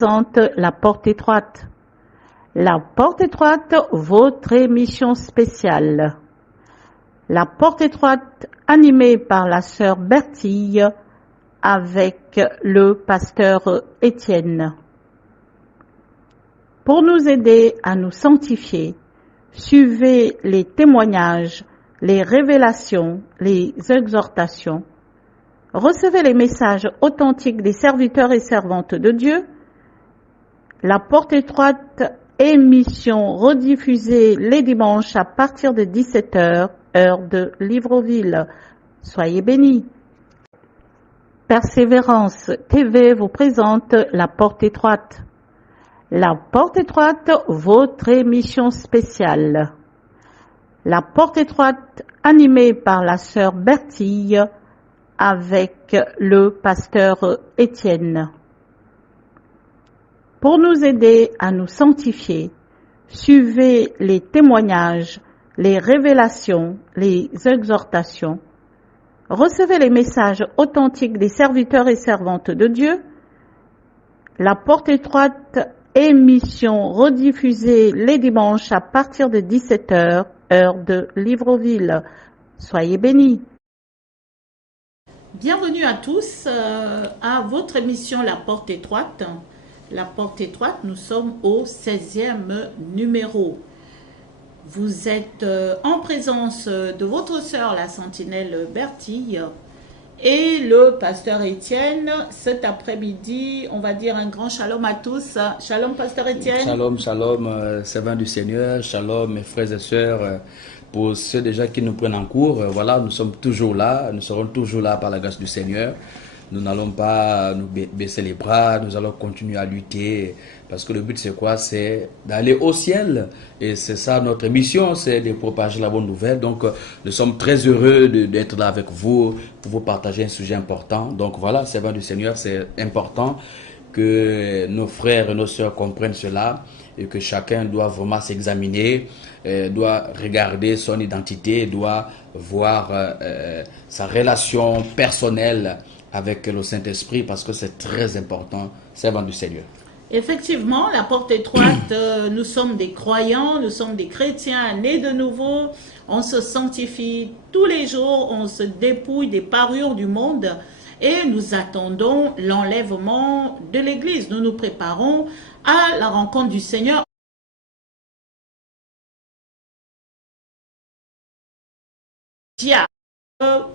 présente La Porte Étroite. La Porte Étroite, votre émission spéciale. La Porte Étroite, animée par la sœur Bertille avec le pasteur Étienne. Pour nous aider à nous sanctifier, suivez les témoignages, les révélations, les exhortations. Recevez les messages authentiques des serviteurs et servantes de Dieu. La Porte Étroite, émission rediffusée les dimanches à partir de 17h, heure de Libreville. Soyez bénis. Persévérance TV vous présente La Porte Étroite. La Porte Étroite, votre émission spéciale. La Porte Étroite, animée par la sœur Bertille avec le pasteur Étienne. Pour nous aider à nous sanctifier, suivez les témoignages, les révélations, les exhortations. Recevez les messages authentiques des serviteurs et servantes de Dieu. La Porte Étroite, émission rediffusée les dimanches à partir de 17h, heure de Libreville. Soyez bénis. Bienvenue à tous à votre émission La Porte Étroite. La Porte Étroite, nous sommes au 16e numéro. Vous êtes en présence de votre sœur, la sentinelle Bertille, et le pasteur Étienne. Cet après-midi, on va dire un grand shalom à tous. Shalom, pasteur Étienne. Shalom, shalom, servants du Seigneur. Shalom, mes frères et sœurs. Pour ceux déjà qui nous prennent en cours, voilà, nous sommes toujours là. Nous serons toujours là par la grâce du Seigneur. Nous n'allons pas nous baisser les bras, nous allons continuer à lutter, parce que le but c'est quoi? C'est d'aller au ciel, et c'est ça notre mission, c'est de propager la bonne nouvelle. Donc nous sommes très heureux d'être là avec vous, pour vous partager un sujet important. Donc voilà, servants du Seigneur, c'est important que nos frères et nos sœurs comprennent cela, et que chacun doit vraiment s'examiner, doit regarder son identité, doit voir sa relation personnelle avec le Saint-Esprit, parce que c'est très important, servant du Seigneur. Effectivement, la Porte Étroite, nous sommes des croyants, nous sommes des chrétiens nés de nouveau, on se sanctifie tous les jours, on se dépouille des parures du monde et nous attendons l'enlèvement de l'Église. Nous nous préparons à la rencontre du Seigneur.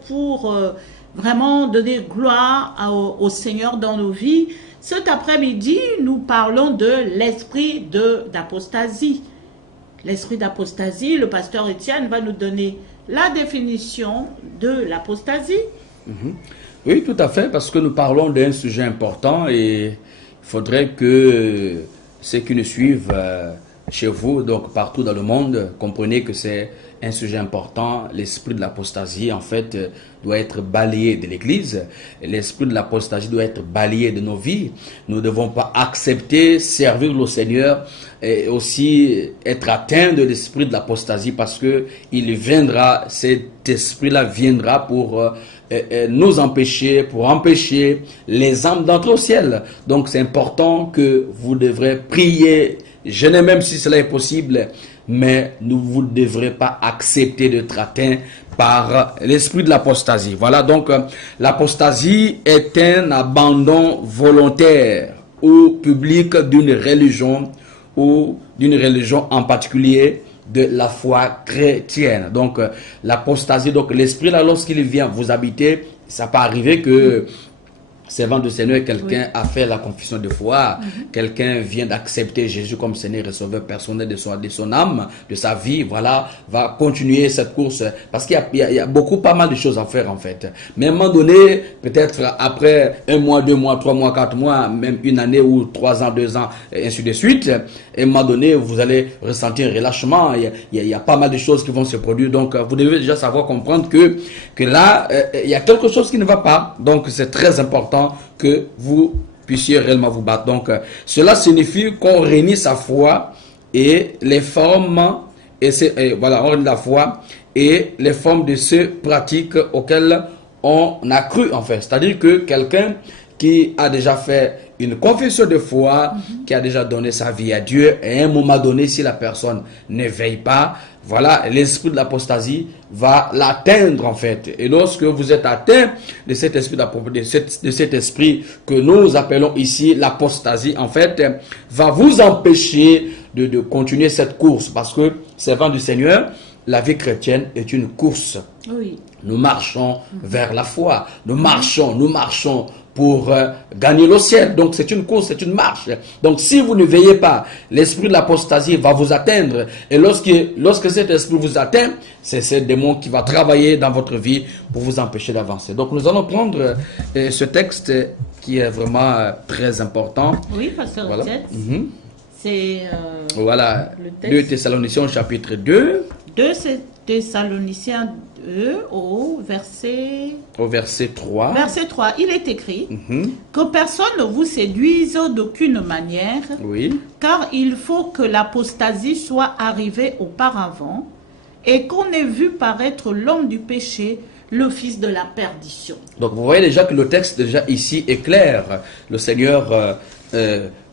Pour vraiment donner gloire au Seigneur dans nos vies. Cet après-midi, nous parlons de l'esprit d'apostasie. L'esprit d'apostasie, le pasteur Étienne va nous donner la définition de l'apostasie. Oui, tout à fait, parce que nous parlons d'un sujet important et il faudrait que ceux qui nous suivent chez vous, donc partout dans le monde, comprenez que c'est un sujet important. L'esprit de l'apostasie, en fait, doit être balayé de l'Église. L'esprit de l'apostasie doit être balayé de nos vies. Nous ne devons pas accepter, servir le Seigneur et aussi être atteints de l'esprit de l'apostasie, parce que il viendra, cet esprit-là viendra pour nous empêcher, pour empêcher les âmes d'entrer au ciel. Donc c'est important que vous devrez prier, jeûner même si cela est possible, mais vous ne devrez pas accepter d'être atteint par l'esprit de l'apostasie. Voilà, donc l'apostasie est un abandon volontaire ou public d'une religion, ou d'une religion en particulier de la foi chrétienne. Donc l'apostasie, donc l'esprit là, lorsqu'il vient vous habiter, ça peut arriver que servant du Seigneur, quelqu'un a fait la confession de foi, quelqu'un vient d'accepter Jésus comme Seigneur et Sauveur personnel de son âme, de sa vie, voilà, va continuer cette course, parce qu'il y a pas mal de choses à faire en fait. Mais à un moment donné, peut-être après 1 mois, 2 mois, 3 mois, 4 mois, même une année ou 3 ans, 2 ans, et ainsi de suite, à un moment donné, vous allez ressentir un relâchement, il y a pas mal de choses qui vont se produire, donc vous devez déjà savoir comprendre que là, il y a quelque chose qui ne va pas, donc c'est très important que vous puissiez réellement vous battre. Donc, cela signifie qu'on réunit sa foi et les formes, voilà, on réunit la foi et les formes de ces pratiques auxquelles on a cru en fait. C'est-à-dire que quelqu'un qui a déjà fait une confession de foi, qui a déjà donné sa vie à Dieu, et à un moment donné, si la personne ne veille pas, voilà, l'esprit de l'apostasie va l'atteindre en fait. Et lorsque vous êtes atteint de cet esprit de cet esprit que nous appelons ici l'apostasie, en fait, va vous empêcher de continuer cette course. Parce que, servant du Seigneur, la vie chrétienne est une course. Oui. Nous marchons vers la foi. Nous marchons pour gagner le ciel. Donc c'est une course, c'est une marche. Donc si vous ne veillez pas, l'esprit de l'apostasie va vous atteindre. Et lorsque cet esprit vous atteint, c'est ce démon qui va travailler dans votre vie pour vous empêcher d'avancer. Donc nous allons prendre ce texte qui est vraiment très important. Oui, pasteur Voilà. C'est Voilà, le texte. 2 Thessaloniciens chapitre 2. 2 Thessaloniciens 2 au verset... Au verset 3. Verset 3, il est écrit que personne ne vous séduise d'aucune manière, Oui. car il faut que l'apostasie soit arrivée auparavant et qu'on ait vu paraître l'homme du péché, le fils de la perdition. Donc vous voyez déjà que le texte déjà ici est clair. Le Seigneur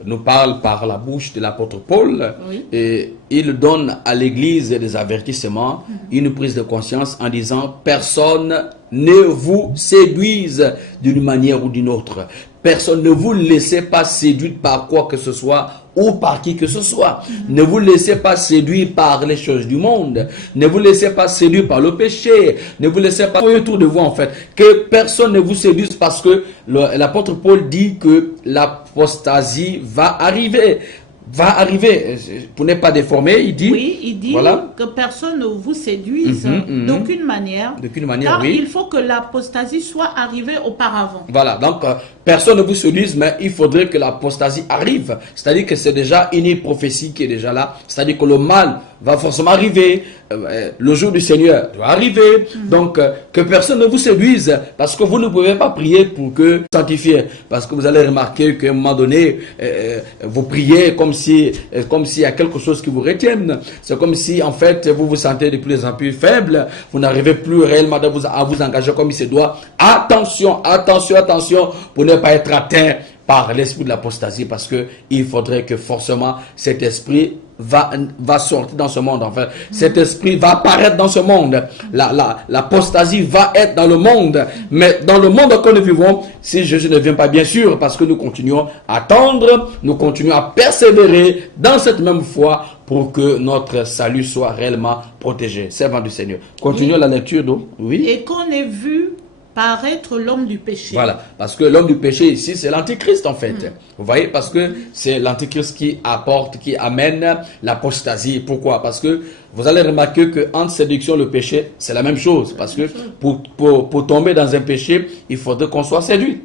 nous parle par la bouche de l'apôtre Paul, Oui. et il donne à l'Église des avertissements, une prise de conscience en disant personne ne vous séduise d'une manière ou d'une autre. Personne ne vous laissez pas séduire par quoi que ce soit ou par qui que ce soit. Ne vous laissez pas séduire par les choses du monde. Ne vous laissez pas séduire par le péché. Ne vous laissez pas autour de vous en fait. Que personne ne vous séduise parce que l'apôtre Paul dit que l'apostasie va arriver. Pour ne pas déformer, il dit... Oui, il dit voilà. que personne ne vous séduise d'aucune manière, car oui. il faut que l'apostasie soit arrivée auparavant. Voilà, donc personne ne vous séduise, mais il faudrait que l'apostasie arrive. C'est-à-dire que c'est déjà une prophétie qui est déjà là. C'est-à-dire que le mal va forcément arriver. Le jour du Seigneur doit arriver. Donc, que personne ne vous séduise, parce que vous ne pouvez pas prier pour que sanctifier. Parce que vous allez remarquer qu'à un moment donné, vous priez comme s'il y a quelque chose qui vous retienne. C'est comme si, en fait, vous vous sentez de plus en plus faible. Vous n'arrivez plus réellement à vous engager comme il se doit. Attention, pour ne pas être atteint par l'esprit de l'apostasie, parce que il faudrait que forcément cet esprit va sortir dans ce monde. Enfin, cet esprit va apparaître dans ce monde. L'apostasie va être dans le monde. Mais dans le monde que nous vivons, si Jésus ne vient pas, bien sûr, parce que nous continuons à attendre, nous continuons à persévérer dans cette même foi pour que notre salut soit réellement protégé. Servant du Seigneur. Continuons la lecture, donc. Oui. Et qu'on ait vu paraître l'homme du péché. Voilà, parce que l'homme du péché ici, c'est l'antichrist en fait. Vous voyez, parce que c'est l'antichrist qui amène l'apostasie. Pourquoi? Parce que vous allez remarquer que entre séduction et le péché, c'est la même chose. Parce que pour tomber dans un péché, il faudrait qu'on soit séduit.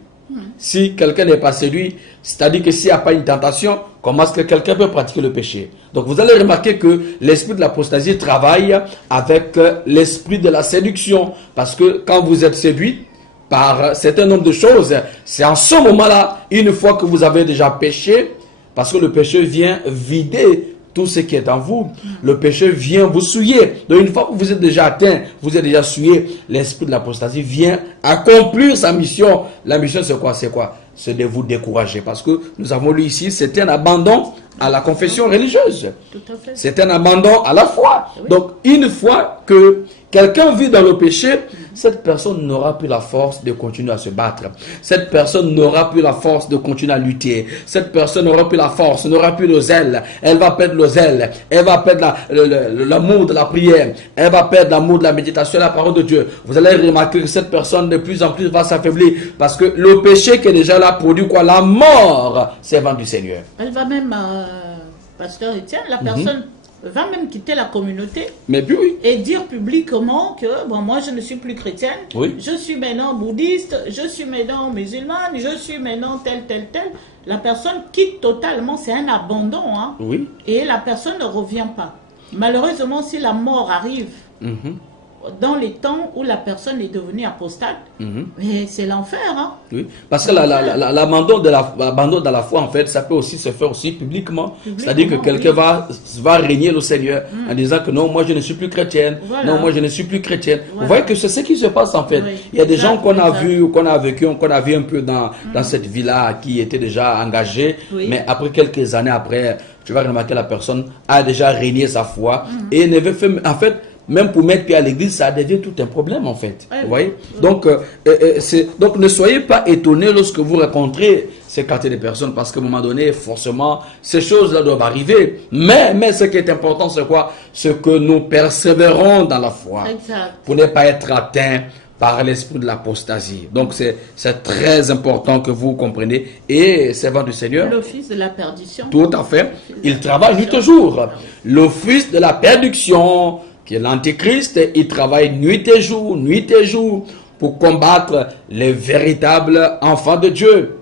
Si quelqu'un n'est pas séduit, c'est-à-dire que s'il n'y a pas une tentation, comment est-ce que quelqu'un peut pratiquer le péché? Donc vous allez remarquer que l'esprit de l'apostasie travaille avec l'esprit de la séduction. Parce que quand vous êtes séduit par un certain nombre de choses, c'est en ce moment-là, une fois que vous avez déjà péché, parce que le péché vient vider tout ce qui est en vous. Le péché vient vous souiller. Donc une fois que vous êtes déjà atteint, vous êtes déjà souillé, l'esprit de l'apostasie vient accomplir sa mission. La mission c'est quoi? C'est de vous décourager. Parce que nous avons lu ici, c'est un abandon à la confession religieuse. Tout à fait. C'est un abandon à la foi. Oui. Donc une fois que quelqu'un vit dans le péché, cette personne n'aura plus la force de continuer à se battre. Cette personne n'aura plus la force de continuer à lutter. Cette personne n'aura plus la force, n'aura plus le zèle. Elle va perdre le zèle. Elle va perdre l'amour de la prière. Elle va perdre l'amour de la méditation, de la parole de Dieu. Vous allez remarquer que cette personne de plus en plus va s'affaiblir. Parce que le péché qui est déjà là produit quoi? La mort, servant du Seigneur. Elle va même, pasteur Étienne, la personne va même quitter la communauté. Mais puis oui. Et dire publiquement que bon, moi je ne suis plus chrétienne, Oui. je suis maintenant bouddhiste, je suis maintenant musulmane, je suis maintenant tel. La personne quitte totalement, c'est un abandon, hein. Oui. Et la personne ne revient pas. Malheureusement, si la mort arrive, dans les temps où la personne est devenue apostate, mais c'est l'enfer. Hein? Oui, parce que l'abandon de la foi, en fait, ça peut aussi se faire aussi publiquement. C'est-à-dire que quelqu'un va régner le Seigneur en disant que non, moi je ne suis plus chrétienne, non, moi je ne suis plus chrétienne. Vous voyez que c'est ce qui se passe en fait. Il y a des gens qu'on a vus, qu'on a vu un peu dans cette vie-là, qui étaient déjà engagés, mais après quelques années après, tu vas remarquer la personne a déjà régné sa foi et ne veut faire, en fait, même pour mettre pied à l'église, ça devient tout un problème en fait. Vous voyez? Donc, donc ne soyez pas étonnés lorsque vous rencontrez ces quartiers de personnes, parce qu'à un moment donné, forcément, ces choses-là doivent arriver. Mais ce qui est important, c'est quoi? C'est que nous persévérons dans la foi. Exact. Pour ne pas être atteints par l'esprit de l'apostasie. Donc c'est très important que vous compreniez. Et servant du Seigneur, le fils de la perdition. Tout à fait. Il travaille nuit et jour. Le fils de la perdition, qui est l'antéchrist, il travaille nuit et jour pour combattre les véritables enfants de Dieu.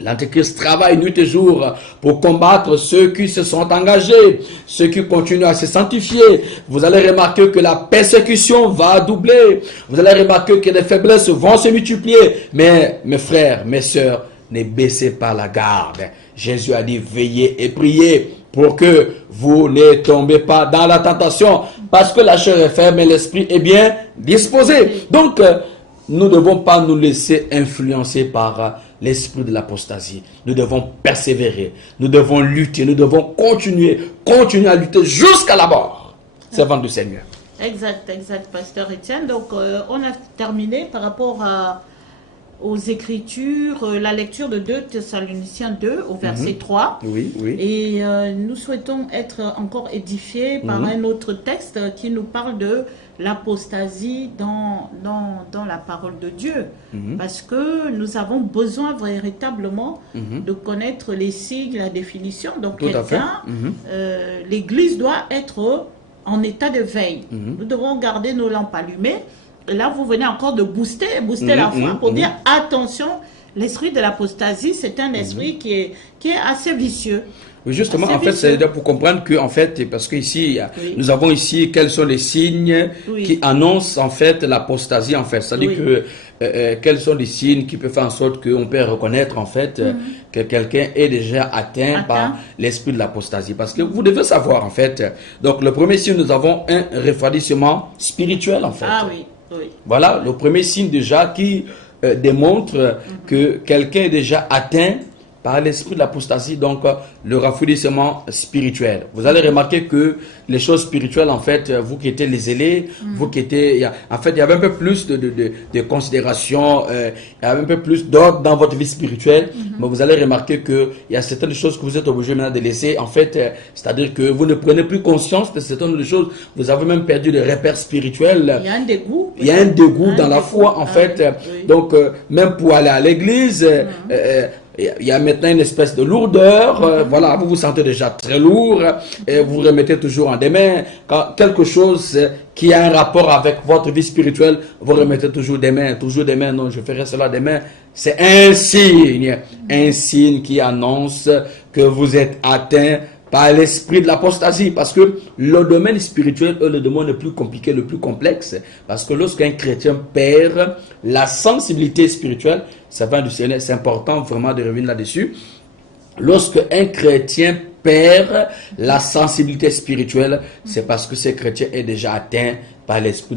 L'antéchrist travaille nuit et jour pour combattre ceux qui se sont engagés, ceux qui continuent à se sanctifier. Vous allez remarquer que la persécution va doubler. Vous allez remarquer que les faiblesses vont se multiplier. Mais mes frères, mes sœurs, ne baissez pas la garde. Jésus a dit veillez et priez pour que vous ne tombez pas dans la tentation. Parce que la chair est faible et l'esprit est bien disposé. Donc, nous ne devons pas nous laisser influencer par l'esprit de l'apostasie. Nous devons persévérer. Nous devons lutter. Nous devons continuer à lutter jusqu'à la mort. Servant du Seigneur. Exact, Pasteur Étienne. Donc, on a terminé par rapport aux Écritures, la lecture de 2 Thessaloniciens 2 au verset 3. Oui. Et nous souhaitons être encore édifiés par un autre texte qui nous parle de l'apostasie dans la parole de Dieu. Parce que nous avons besoin véritablement de connaître les signes, la définition. Donc, l'Église doit être en état de veille. Nous devons garder nos lampes allumées. Et là, vous venez encore de booster la foi pour dire attention, l'esprit de l'apostasie, c'est un esprit qui est assez vicieux. Oui, justement, en fait, c'est pour comprendre que, en fait, parce que ici, nous avons ici quels sont les signes qui annoncent, en fait, l'apostasie, en fait. C'est-à-dire que, quels sont les signes qui peuvent faire en sorte qu'on peut reconnaître, en fait, que quelqu'un est déjà atteint par l'esprit de l'apostasie. Parce que vous devez savoir, en fait, donc, le premier signe, nous avons un refroidissement spirituel, en fait. Ah oui. Voilà, le premier signe déjà qui démontre que quelqu'un est déjà atteint par l'esprit de l'apostasie, donc le rafraîchissement spirituel. Vous allez remarquer que les choses spirituelles, en fait, vous qui étiez les zélés, vous qui étiez, en fait, il y avait un peu plus de considération, il y avait un peu plus d'ordre dans votre vie spirituelle, mais vous allez remarquer que il y a certaines choses que vous êtes obligés maintenant de laisser, en fait, c'est-à-dire que vous ne prenez plus conscience de certaines choses, vous avez même perdu des repères spirituels. Il y a un dégoût. Il y a un dégoût dans la foi, en fait. Donc, même pour aller à l'église, il y a maintenant une espèce de lourdeur, voilà, vous vous sentez déjà très lourd, et vous vous remettez toujours en demain. Quand quelque chose qui a un rapport avec votre vie spirituelle, vous remettez toujours demain, non, je ferai cela demain. C'est un signe qui annonce que vous êtes atteint par l'esprit de l'apostasie, parce que le domaine spirituel est le domaine le plus compliqué, le plus complexe, parce que lorsqu'un chrétien perd la sensibilité spirituelle, ça va du Seigneur, c'est important vraiment de revenir là-dessus. Lorsque un chrétien perd la sensibilité spirituelle, c'est parce que ce chrétien est déjà atteint par l'esprit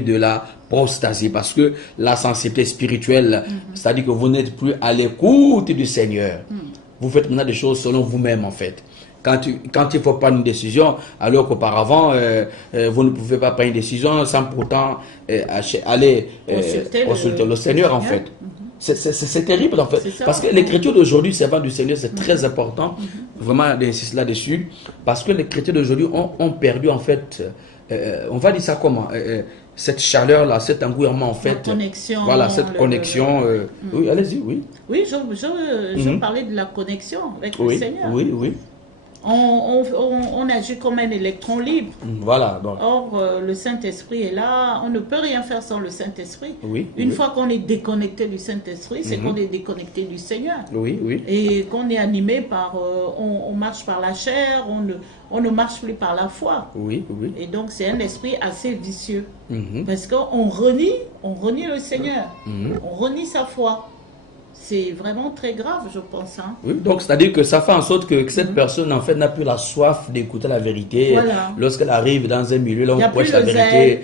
de l'apostasie, parce que la sensibilité spirituelle, c'est-à-dire que vous n'êtes plus à l'écoute du Seigneur. Vous faites maintenant des choses selon vous-même, en fait. Quand il faut prendre une décision, alors qu'auparavant, vous ne pouvez pas prendre une décision sans pourtant aller consulter le Seigneur, en fait. C'est terrible, en fait. Parce que les chrétiens d'aujourd'hui, servant du Seigneur, c'est très important, vraiment d'insister là-dessus, parce que les chrétiens d'aujourd'hui ont perdu, en fait, on va dire ça comment cette chaleur-là, cet engouement, en fait. Connexion, voilà, cette connexion. Oui, allez-y, oui. Oui, je parlais de la connexion avec le Seigneur. Oui. On agit comme un électron libre. Voilà. Donc. Or, le Saint-Esprit est là. On ne peut rien faire sans le Saint-Esprit. Oui, Une fois qu'on est déconnecté du Saint-Esprit, c'est qu'on est déconnecté du Seigneur. Oui, oui. Et qu'on est animé par... on marche par la chair, on ne marche plus par la foi. Oui, oui. Et donc, c'est un esprit assez vicieux. Parce qu'on renie le Seigneur. On renie sa foi. C'est vraiment très grave, je pense. Hein. Oui, donc c'est-à-dire que ça fait en sorte que cette personne, en fait, n'a plus la soif d'écouter la vérité. Voilà. Lorsqu'elle arrive dans un milieu là où on prêche la vérité,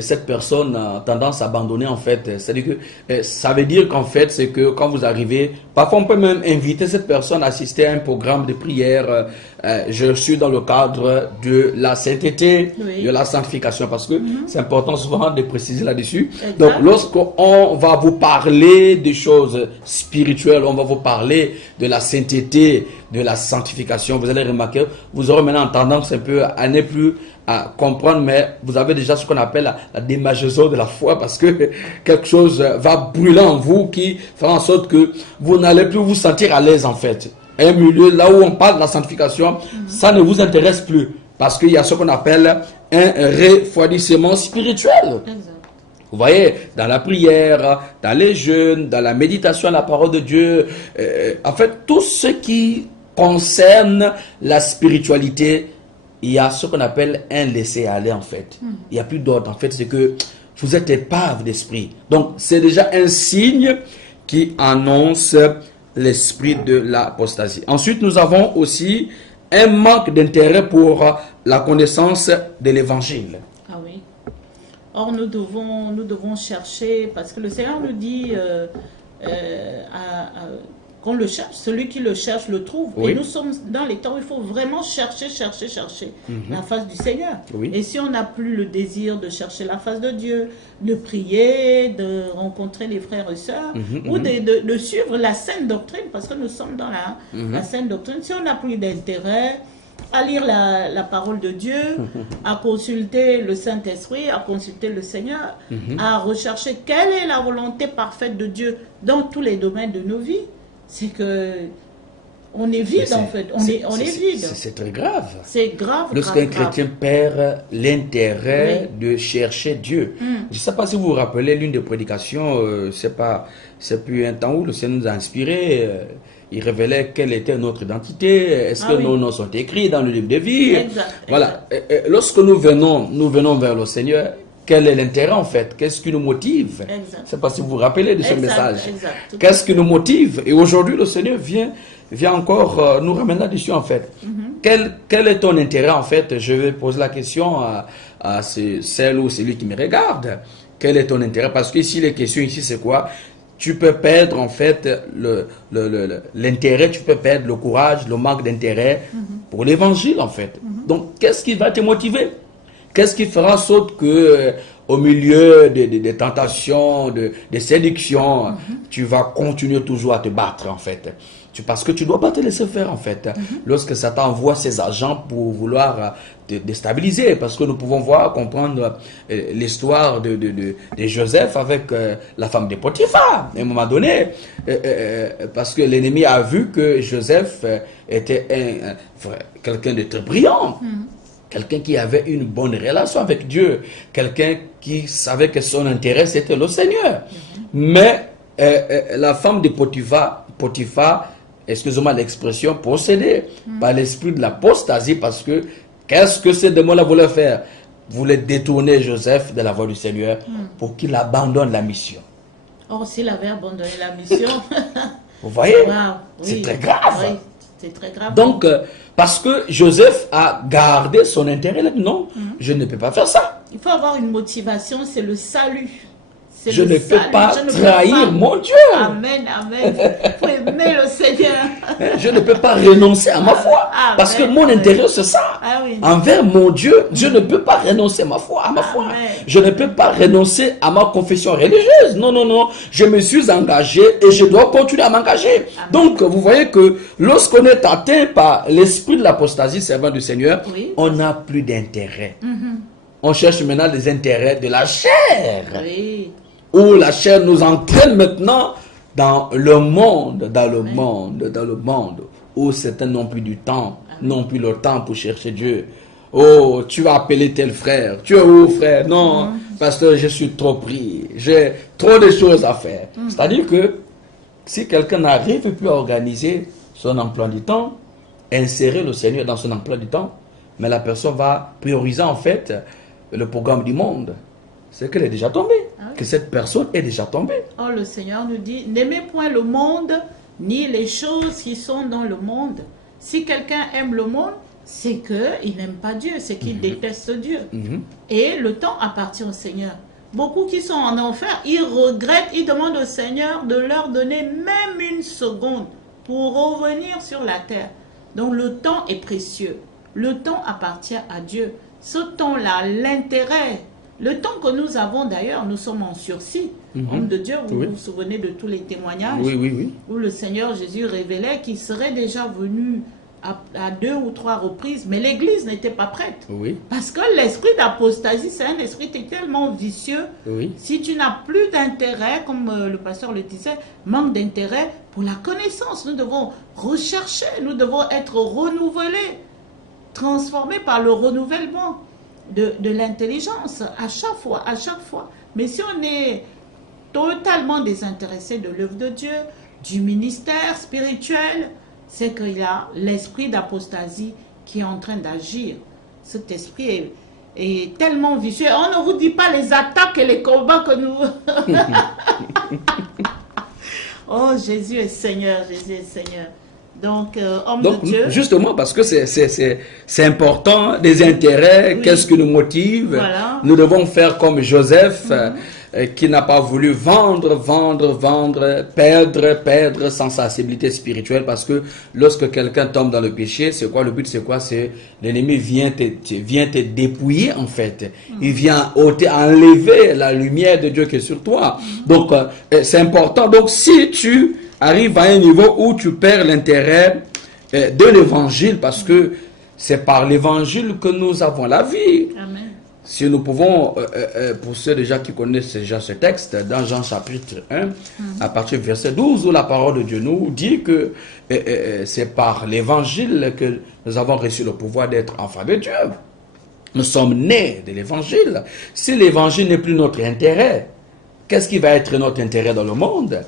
cette personne a tendance à abandonner, en fait. C'est-à-dire que ça veut dire qu'en fait, c'est que quand vous arrivez, parfois on peut même inviter cette personne à assister à un programme de prière. Je suis dans le cadre de la sainteté, de la sanctification, parce que c'est important souvent de préciser là-dessus. Donc, lorsqu'on va vous parler des choses spirituelles, on va vous parler de la sainteté, de la sanctification, vous allez remarquer, vous aurez maintenant tendance un peu à ne plus à comprendre, mais vous avez déjà ce qu'on appelle la démageaison de la foi, parce que quelque chose va brûler en vous qui fera en sorte que vous n'allez plus vous sentir à l'aise, en fait. Un milieu là où on parle de la sanctification, ça ne vous intéresse plus, parce qu'il y a ce qu'on appelle un refroidissement spirituel. Exact. Vous voyez, dans la prière, dans les jeûnes, dans la méditation à la parole de Dieu, en fait, tout ce qui concerne la spiritualité, il y a ce qu'on appelle un laisser-aller, en fait. Il n'y a plus d'ordre, en fait, c'est que vous êtes épave d'esprit. Donc, c'est déjà un signe qui annonce l'esprit de l'apostasie. Ensuite, nous avons aussi un manque d'intérêt pour la connaissance de l'évangile. Ah oui. Or, nous devons chercher, parce que le Seigneur nous dit qu'on le cherche, celui qui le cherche le trouve. Oui. Et nous sommes dans les temps où il faut vraiment chercher la face du Seigneur. Oui. Et si on n'a plus le désir de chercher la face de Dieu, de prier, de rencontrer les frères et sœurs, ou de suivre la sainte doctrine, parce que nous sommes dans la sainte doctrine, si on n'a plus d'intérêt à lire la parole de Dieu, à consulter le Saint-Esprit, à consulter le Seigneur, à rechercher quelle est la volonté parfaite de Dieu dans tous les domaines de nos vies, c'est que on est vide, en fait. On est vide. C'est très grave. C'est grave. Lorsqu'un chrétien perd l'intérêt de chercher Dieu. Je ne sais pas si vous vous rappelez l'une des prédications, c'est plus un temps où le Seigneur nous a inspiré. Il révélait quelle était notre identité. Est-ce que nos noms sont écrits dans le livre de vie? Voilà. Lorsque nous venons vers le Seigneur, quel est l'intérêt, en fait? Qu'est-ce qui nous motive? Je ne sais pas si vous vous rappelez de ce message. Qu'est-ce qui nous motive? Et aujourd'hui, le Seigneur vient encore nous ramener là-dessus, en fait. Quel est ton intérêt, en fait? Je vais poser la question à celle ou celui qui me regarde. Quel est ton intérêt? Parce que ici, les questions ici, c'est quoi? Tu peux perdre, en fait, l'intérêt, tu peux perdre le courage, le manque d'intérêt pour l'évangile, en fait. Donc, qu'est-ce qui va te motiver? Qu'est-ce qui fera en sorte que, au milieu des tentations, des séductions, tu vas continuer toujours à te battre, en fait? Parce que tu ne dois pas te laisser faire, en fait. Lorsque Satan envoie ses agents pour vouloir te déstabiliser, parce que nous pouvons comprendre l'histoire de Joseph avec la femme de Potiphar, à un moment donné, parce que l'ennemi a vu que Joseph était quelqu'un de très brillant. Quelqu'un qui avait une bonne relation avec Dieu. Quelqu'un qui savait que son intérêt, c'était le Seigneur. Mais la femme de Potiphar, excusez-moi l'expression, possédée par l'esprit de l'apostasie, parce que qu'est-ce que ces démons-là voulaient faire? Voulaient détourner Joseph de la voie du Seigneur pour qu'il abandonne la mission. Or, s'il avait abandonné la mission... Vous voyez? C'est très grave. Oui. C'est très grave. Donc, parce que Joseph a gardé son intérêt, là, non, je ne peux pas faire ça. Il faut avoir une motivation, c'est le salut. Je ne peux pas trahir mon Dieu. Amen, amen. Il faut aimer le Seigneur. Je ne peux pas renoncer à ma foi. Parce que mon intérêt, c'est ça. Envers mon Dieu, je ne peux pas renoncer à ma foi. Je ne peux pas renoncer à ma confession religieuse. Non, non, non. Je me suis engagé et je dois continuer à m'engager. Donc, vous voyez que lorsqu'on est atteint par l'esprit de l'apostasie, servant du Seigneur, on n'a plus d'intérêt. On cherche maintenant des intérêts de la chair. Où la chair nous entraîne maintenant dans le monde, où certains n'ont plus du temps, n'ont plus le temps pour chercher Dieu. Oh, tu vas appeler tel frère. Tu es où, frère? Non, parce que je suis trop pris. J'ai trop de choses à faire. C'est-à-dire que si quelqu'un n'arrive plus à organiser son emploi du temps, insérer le Seigneur dans son emploi du temps, mais la personne va prioriser en fait le programme du monde. C'est qu'elle est déjà tombée. Ah oui. Que cette personne est déjà tombée. Oh, le Seigneur nous dit, n'aimez point le monde, ni les choses qui sont dans le monde. Si quelqu'un aime le monde, c'est qu'il n'aime pas Dieu, c'est qu'il déteste Dieu. Et le temps appartient au Seigneur. Beaucoup qui sont en enfer, ils regrettent, ils demandent au Seigneur de leur donner même une seconde pour revenir sur la terre. Donc le temps est précieux. Le temps appartient à Dieu. Ce temps-là, l'intérêt, le temps que nous avons d'ailleurs, nous sommes en sursis. Homme de Dieu, vous vous souvenez de tous les témoignages où le Seigneur Jésus révélait qu'il serait déjà venu à 2 ou 3 reprises, mais l'Église n'était pas prête. Parce que l'esprit d'apostasie, c'est un esprit tellement vicieux. Si tu n'as plus d'intérêt, comme le pasteur le disait, manque d'intérêt pour la connaissance, nous devons rechercher, nous devons être renouvelés, transformés par le renouvellement de l'intelligence à chaque fois, à chaque fois. Mais si on est totalement désintéressé de l'œuvre de Dieu, du ministère spirituel, c'est qu'il y a l'esprit d'apostasie qui est en train d'agir. Cet esprit est tellement vicieux. On ne vous dit pas les attaques et les combats que nous... Oh, Jésus est Seigneur, Jésus est Seigneur. Donc, homme de Dieu... Justement, parce que c'est important, des intérêts, qu'est-ce qui nous motive. Nous devons faire comme Joseph, qui n'a pas voulu vendre, perdre sans sensibilité spirituelle, parce que lorsque quelqu'un tombe dans le péché, c'est quoi le but? C'est quoi? C'est l'ennemi vient te dépouiller en fait. Il vient enlever la lumière de Dieu qui est sur toi. Donc c'est important. Donc si tu arrives à un niveau où tu perds l'intérêt de l'évangile, parce que c'est par l'évangile que nous avons la vie. Amen. Si nous pouvons, pour ceux déjà qui connaissent déjà ce texte, dans Jean chapitre 1, à partir du verset 12, où la parole de Dieu nous dit que c'est par l'évangile que nous avons reçu le pouvoir d'être enfants de Dieu. Nous sommes nés de l'évangile. Si l'évangile n'est plus notre intérêt, qu'est-ce qui va être notre intérêt dans le monde?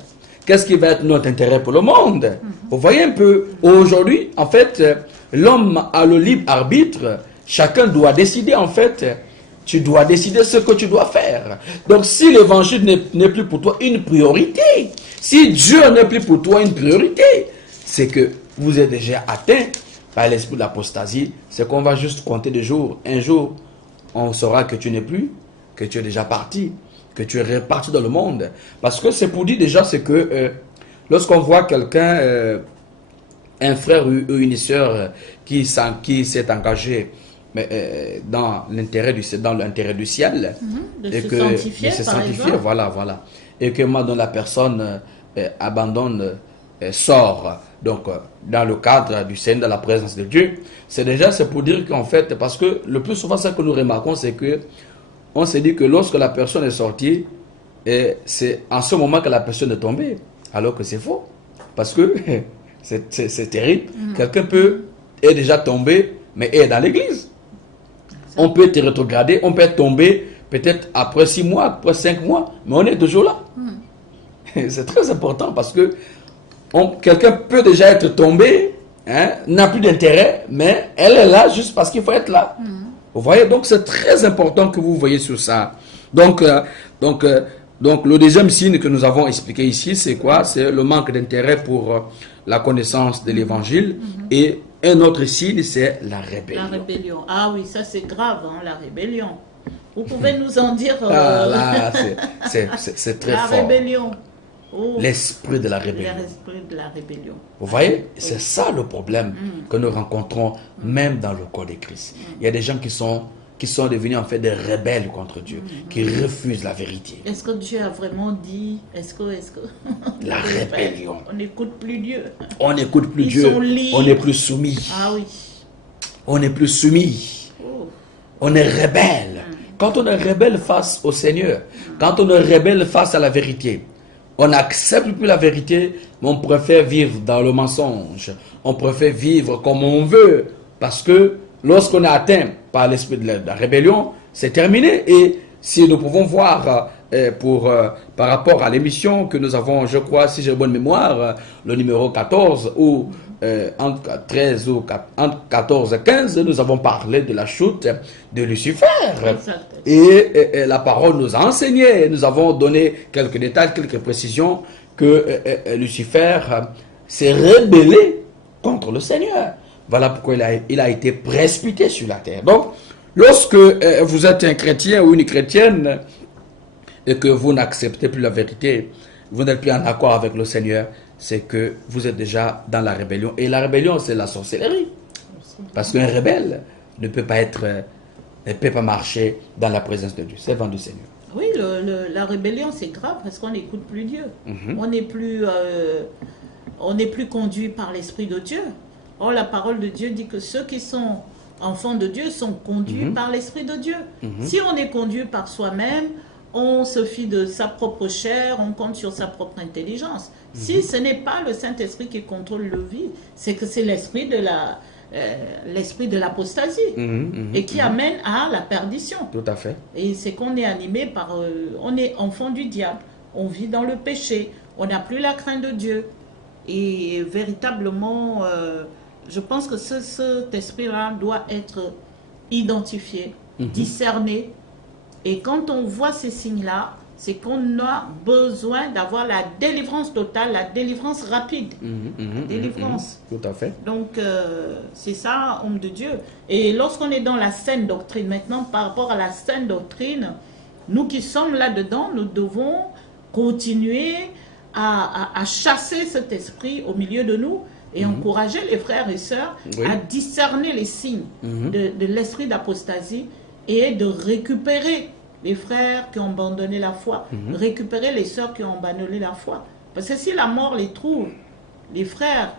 Qu'est-ce qui va être notre intérêt pour le monde? Vous voyez un peu, aujourd'hui, en fait, l'homme a le libre arbitre. Chacun doit décider, en fait. Tu dois décider ce que tu dois faire. Donc, si l'évangile n'est plus pour toi une priorité, si Dieu n'est plus pour toi une priorité, c'est que vous êtes déjà atteint par l'esprit de l'apostasie. C'est qu'on va juste compter des jours. Un jour, on saura que tu n'es plus, que tu es déjà parti, que tu es reparti dans le monde. Parce que c'est pour dire déjà, c'est que lorsqu'on voit quelqu'un, un frère ou une sœur qui s'est engagé dans l'intérêt du ciel, de se sanctifier, voilà, et que maintenant la personne abandonne, sort, donc dans le cadre du Seigneur, de la présence de Dieu, c'est pour dire qu'en fait, parce que le plus souvent, ce que nous remarquons, c'est que on se dit que lorsque la personne est sortie, c'est en ce moment que la personne est tombée, alors que c'est faux, parce que c'est terrible. Quelqu'un est déjà tombé, mais est dans l'église. On peut être rétrogradé, on peut être tombé peut-être après 6 mois, après 5 mois, mais on est toujours là. C'est très important parce que quelqu'un peut déjà être tombé, n'a plus d'intérêt, mais elle est là juste parce qu'il faut être là. Vous voyez, donc c'est très important que vous voyez sur ça. Donc le deuxième signe que nous avons expliqué ici, c'est quoi? C'est le manque d'intérêt pour la connaissance de l'évangile. Et un autre signe, c'est la rébellion. La rébellion. Ah oui, ça c'est grave, la rébellion. Vous pouvez nous en dire... c'est très fort. La rébellion. Oh. L'esprit de la rébellion. L'esprit de la rébellion. Vous voyez, c'est ça le problème que nous rencontrons même dans le corps de Christ. Il y a des gens qui sont devenus en fait des rebelles contre Dieu, qui refusent la vérité. Est-ce que Dieu a vraiment dit? Est-ce que... La rébellion. On n'écoute plus Dieu. On n'écoute plus Dieu. On n'est plus soumis. Ah oui. On n'est plus soumis. On est rebelle. Quand on est rebelle face au Seigneur, quand on est rebelle face à la vérité, On n'accepte plus la vérité, mais on préfère vivre dans le mensonge. On préfère vivre comme on veut. Parce que lorsqu'on est atteint par l'esprit de la rébellion, c'est terminé. Et si nous pouvons voir par rapport à l'émission que nous avons, je crois, si j'ai bonne mémoire, le numéro 14, ou entre 13 ou entre 14 et 15, nous avons parlé de la chute de Lucifer. Et la parole nous a enseigné, nous avons donné quelques détails, quelques précisions, que Lucifer s'est rébellé contre le Seigneur. Voilà pourquoi il a été précipité sur la terre. Donc, lorsque vous êtes un chrétien ou une chrétienne et que vous n'acceptez plus la vérité, vous n'êtes plus en accord avec le Seigneur, c'est que vous êtes déjà dans la rébellion. Et la rébellion, c'est la sorcellerie. Parce qu'un rebelle ne peut pas marcher dans la présence de Dieu. C'est devant du Seigneur. Oui, la rébellion, c'est grave parce qu'on n'écoute plus Dieu. On n'est plus conduit par l'Esprit de Dieu. Or, la parole de Dieu dit que ceux qui sont enfants de Dieu sont conduits par l'Esprit de Dieu. Si on est conduit par soi-même, on se fie de sa propre chair, on compte sur sa propre intelligence. Si ce n'est pas le Saint-Esprit qui contrôle le vie, c'est que c'est l'esprit de l'apostasie et qui amène à la perdition. Tout à fait. Et c'est qu'on est animé par... on est enfant du diable, on vit dans le péché, on n'a plus la crainte de Dieu. Et véritablement, je pense que cet esprit-là doit être identifié, discerné. Et quand on voit ces signes-là, c'est qu'on a besoin d'avoir la délivrance totale, la délivrance rapide. La délivrance. Tout à fait. Donc, c'est ça, homme de Dieu. Et lorsqu'on est dans la saine doctrine, maintenant, par rapport à la saine doctrine, nous qui sommes là-dedans, nous devons continuer à chasser cet esprit au milieu de nous et encourager les frères et sœurs à discerner les signes de l'esprit d'apostasie et de récupérer les frères qui ont abandonné la foi, récupérer les sœurs qui ont abandonné la foi. Parce que si la mort les trouve, les frères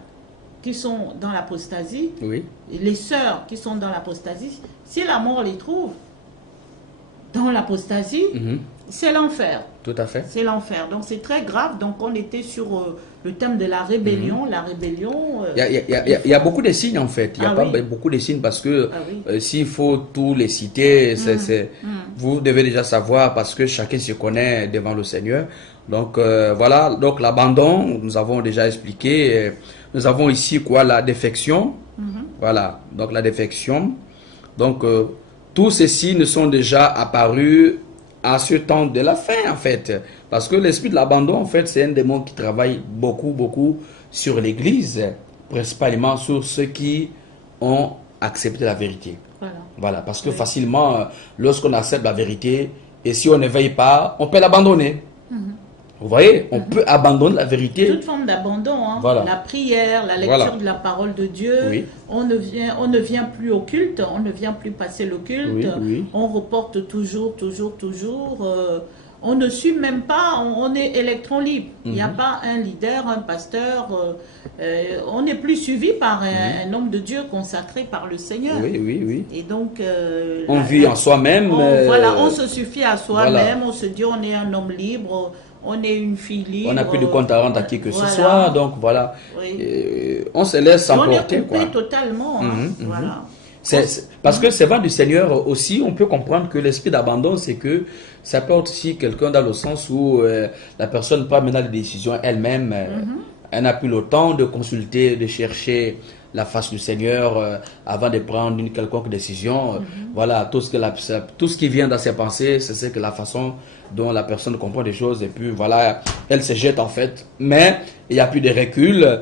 qui sont dans l'apostasie, et les sœurs qui sont dans l'apostasie, si la mort les trouve dans l'apostasie, c'est l'enfer. Tout à fait. C'est l'enfer. Donc c'est très grave. Donc on était sur le thème de la rébellion. La rébellion... Il y a beaucoup de signes en fait. Il y a beaucoup de signes parce que s'il faut tous les citer, vous devez déjà savoir parce que chacun se connaît devant le Seigneur. Donc voilà. Donc l'abandon, nous avons déjà expliqué. Nous avons ici quoi? La défection. Voilà. Donc la défection. Donc tous ces signes sont déjà apparus à ce temps de la fin, en fait. Parce que l'esprit de l'abandon, en fait, c'est un démon qui travaille beaucoup sur l'Église, principalement sur ceux qui ont accepté la vérité. Voilà. Parce que facilement, lorsqu'on accepte la vérité, et si on ne veille pas, on peut l'abandonner. Vous voyez, on peut abandonner la vérité. Toute forme d'abandon, la prière, la lecture de la parole de Dieu, on ne vient plus au culte, on ne vient plus passer le culte, on reporte toujours, on ne suit même pas, on est électron libre. Il n'y a pas un leader, un pasteur, on n'est plus suivi par un homme de Dieu consacré par le Seigneur. Et donc... on vit en soi-même. On se suffit à soi-même, on se dit on est un homme libre, on est une fille libre. On n'a plus de compte à rendre à qui que ce soit, donc voilà. On se laisse emporter. On est coupé totalement. Voilà. Parce que c'est vrai du Seigneur aussi, on peut comprendre que l'esprit d'abandon, c'est que ça peut être aussi quelqu'un dans le sens où la personne prend maintenant des décisions elle-même. Elle n'a plus le temps de consulter, de chercher la face du Seigneur avant de prendre une quelconque décision. Voilà, tout ce qui vient dans ses pensées, c'est que la façon dont la personne comprend des choses, et puis voilà, elle se jette en fait. Mais il n'y a plus de recul,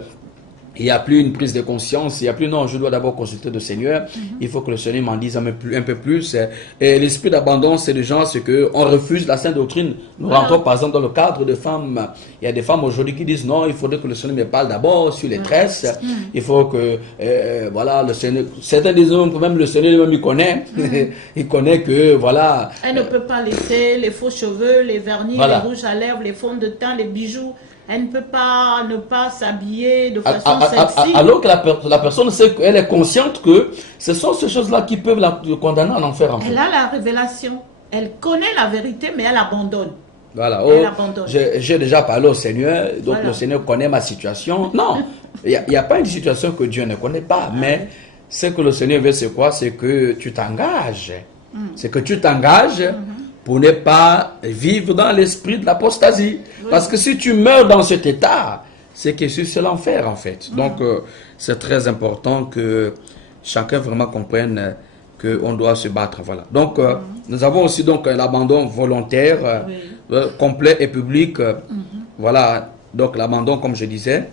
il n'y a plus une prise de conscience, il n'y a plus non, je dois d'abord consulter le Seigneur, il faut que le Seigneur m'en dise un peu plus. Et l'esprit d'abandon, c'est des gens, c'est qu'on refuse la sainte doctrine. Nous rentrons par exemple dans le cadre de femmes. Il y a des femmes aujourd'hui qui disent non, il faudrait que le Seigneur me parle d'abord sur les tresses. Il faut que, voilà, le Seigneur, certains disent même le Seigneur même il connaît. Il connaît que, voilà. Elle ne peut pas laisser les faux cheveux, les vernis, les rouges à lèvres, les fonds de teint, les bijoux. Elle ne peut pas ne pas s'habiller de façon sexy. Alors que la personne sait qu'elle est consciente que ce sont ces choses-là qui peuvent la condamner en enfer. En fait. Elle a la révélation. Elle connaît la vérité, mais elle abandonne. Voilà. Elle abandonne. J'ai déjà parlé au Seigneur, donc Voilà. le Seigneur connaît ma situation. Non, il n'y a pas une situation que Dieu ne connaît pas, mais ce que le Seigneur veut, c'est quoi? C'est que tu t'engages. C'est que tu t'engages pour ne pas vivre dans l'esprit de l'apostasie. Parce que si tu meurs dans cet état, c'est que c'est l'enfer en fait. Donc c'est très important que chacun vraiment comprenne qu'on doit se battre. Voilà. Donc nous avons aussi donc l'abandon volontaire, complet et public. Voilà. Donc l'abandon, comme je disais,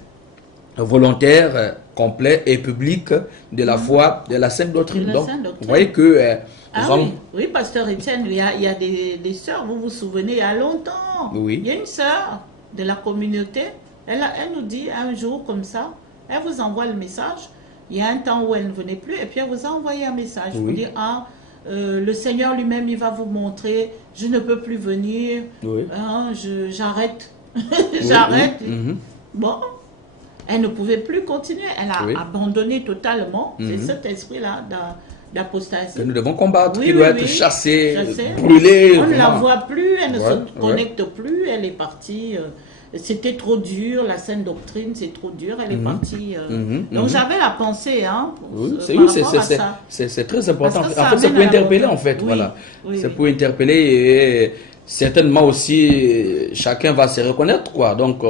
volontaire, complet et public de la foi, de la sainte doctrine. De la Donc sainte doctrine. vous voyez que oui, pasteur Étienne, il y a des sœurs, vous vous souvenez, il y a longtemps. Oui. Il y a une sœur de la communauté, elle nous dit un jour comme ça, elle vous envoie le message. Il y a un temps où elle ne venait plus, et puis elle vous a envoyé un message pour dire, le Seigneur lui-même, il va vous montrer, je ne peux plus venir, j'arrête, j'arrête. Bon, elle ne pouvait plus continuer, elle a abandonné totalement, c'est cet esprit-là d'apostasie. Que nous devons combattre, Oui, qui oui, doit oui. être chassé, Chassé. brûlé. On ne la vraiment. voit plus, elle ne se connecte plus, elle est partie. C'était trop dur, la sainte doctrine, c'est trop dur, elle est partie. Donc j'avais la pensée, hein, par rapport à ça. C'est très important. En Parce que ça fait, c'est amène pour à la interpeller, bonté. en fait. Oui, Voilà. oui, C'est oui. pour interpeller et certainement aussi, chacun va se reconnaître, quoi. Donc,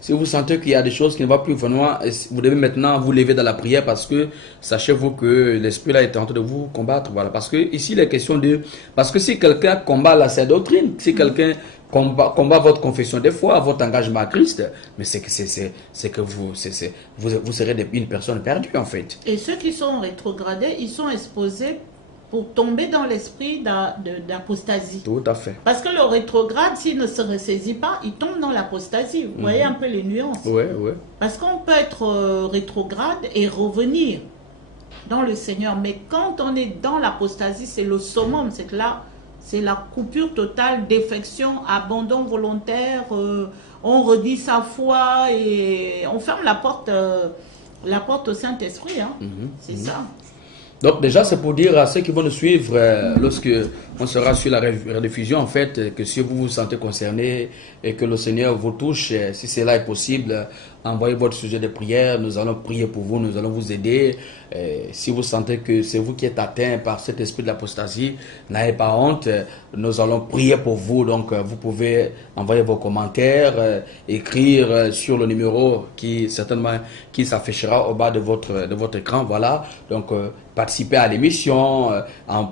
si vous sentez qu'il y a des choses qui ne vont plus, vraiment, vous devez maintenant vous lever dans la prière parce que sachez-vous que l'esprit là est en train de vous combattre. Voilà. Parce que ici, la question de. Parce que si quelqu'un combat la sainte doctrine, si quelqu'un combat votre confession de foi, votre engagement à Christ, mais c'est que vous serez une personne perdue, en fait. Et ceux qui sont rétrogradés, ils sont exposés pour tomber dans l'esprit d'apostasie. Tout à fait. Parce que le rétrograde, s'il ne se ressaisit pas, il tombe dans l'apostasie. Vous voyez un peu les nuances. Oui. Parce qu'on peut être rétrograde et revenir dans le Seigneur. Mais quand on est dans l'apostasie, c'est le summum. C'est que là, c'est la coupure totale, défection, abandon volontaire. On redit sa foi et on ferme la porte au Saint-Esprit. Hein. C'est ça. Donc déjà, c'est pour dire à ceux qui vont nous suivre, lorsque on sera sur la rediffusion, en fait, que si vous vous sentez concerné et que le Seigneur vous touche, si cela est possible, envoyez votre sujet de prière, nous allons prier pour vous, nous allons vous aider. Si vous sentez que c'est vous qui êtes atteint par cet esprit de l'apostasie, n'ayez pas honte, nous allons prier pour vous. Donc vous pouvez envoyer vos commentaires, écrire sur le numéro qui certainement qui s'affichera au bas de votre écran. Voilà, donc participer à l'émission,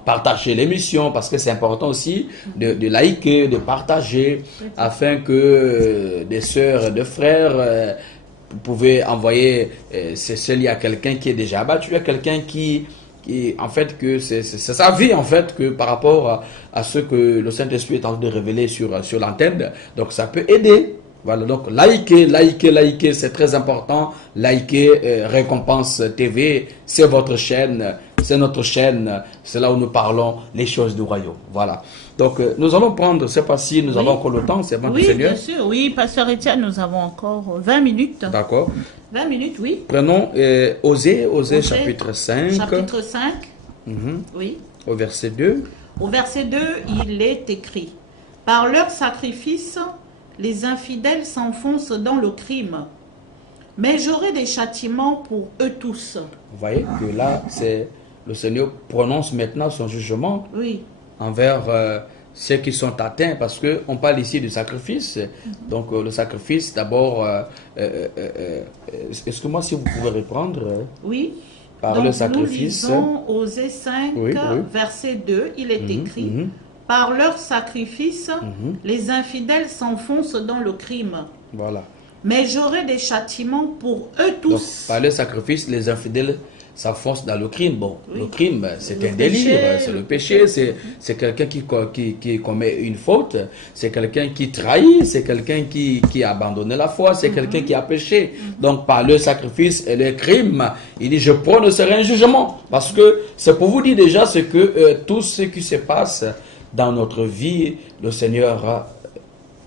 partager l'émission, parce que c'est important aussi de liker, de partager, afin que des sœurs, des frères, vous pouvez envoyer celle à quelqu'un qui est déjà abattu, à quelqu'un qui en fait, que c'est sa vie, en fait, que par rapport à ce que le Saint-Esprit est en train de révéler sur l'antenne. Donc, ça peut aider. Voilà, donc liker, c'est très important. Liker Récompense TV, c'est votre chaîne, c'est notre chaîne, c'est là où nous parlons les choses du royaume. Voilà. Donc nous allons prendre, c'est pas si nous avons encore le temps, c'est avant le Seigneur. Oui, bien sûr, oui, pasteur Étienne, nous avons encore 20 minutes. D'accord. 20 minutes, oui. Prenons Osée chapitre 5. Chapitre 5, oui. Au verset 2. Au verset 2, il est écrit: par leur sacrifice, les infidèles s'enfoncent dans le crime, mais j'aurai des châtiments pour eux tous. Vous voyez que là, c'est le Seigneur prononce maintenant son jugement envers ceux qui sont atteints, parce qu'on parle ici du sacrifice. Donc le sacrifice, d'abord, excusez-moi si vous pouvez reprendre. Oui. Par donc, le sacrifice. Nous lisons Osée 5, verset 2, il est écrit: par leur sacrifice, les infidèles s'enfoncent dans le crime. Voilà. Mais j'aurai des châtiments pour eux tous. Donc, par le sacrifice, les infidèles s'enfoncent dans le crime. Bon, le crime, c'est un délire, c'est le péché, c'est quelqu'un qui commet une faute, c'est quelqu'un qui trahit, c'est quelqu'un qui a abandonné la foi, c'est quelqu'un qui a péché. Donc, par le sacrifice et le crime, il dit, je prononcerai un jugement. Parce que c'est pour vous dire déjà ce que tout ce qui se passe dans notre vie, le Seigneur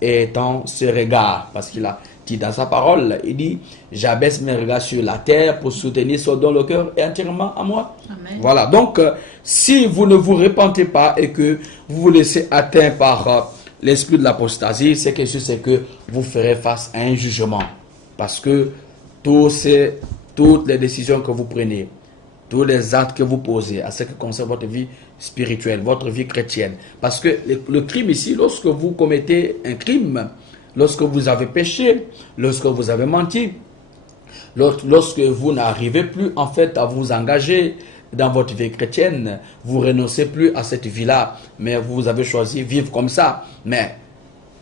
est en ce regard, parce qu'il a dit dans sa parole, il dit, j'abaisse mes regards sur la terre pour soutenir ce dont le cœur est entièrement à moi. Amen. Voilà, donc si vous ne vous repentez pas et que vous vous laissez atteindre par l'esprit de l'apostasie, c'est que vous ferez face à un jugement. Parce que toutes les décisions que vous prenez, tous les actes que vous posez à ce qui concerne votre vie spirituelle, votre vie chrétienne. Parce que le crime ici, lorsque vous commettez un crime, lorsque vous avez péché, lorsque vous avez menti, lorsque vous n'arrivez plus en fait à vous engager dans votre vie chrétienne, vous renoncez plus à cette vie-là, mais vous avez choisi vivre comme ça. Mais